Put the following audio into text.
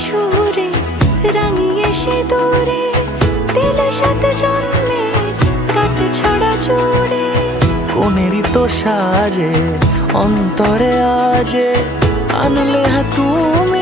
সুরে রাঙিয়ে সিঁদুরে দিলে সাথে জন্মে কাট ছড়া জুড়ে। কোনেরই তো সাজে অন্তরে আজে আনলে হ্যাঁ তুমি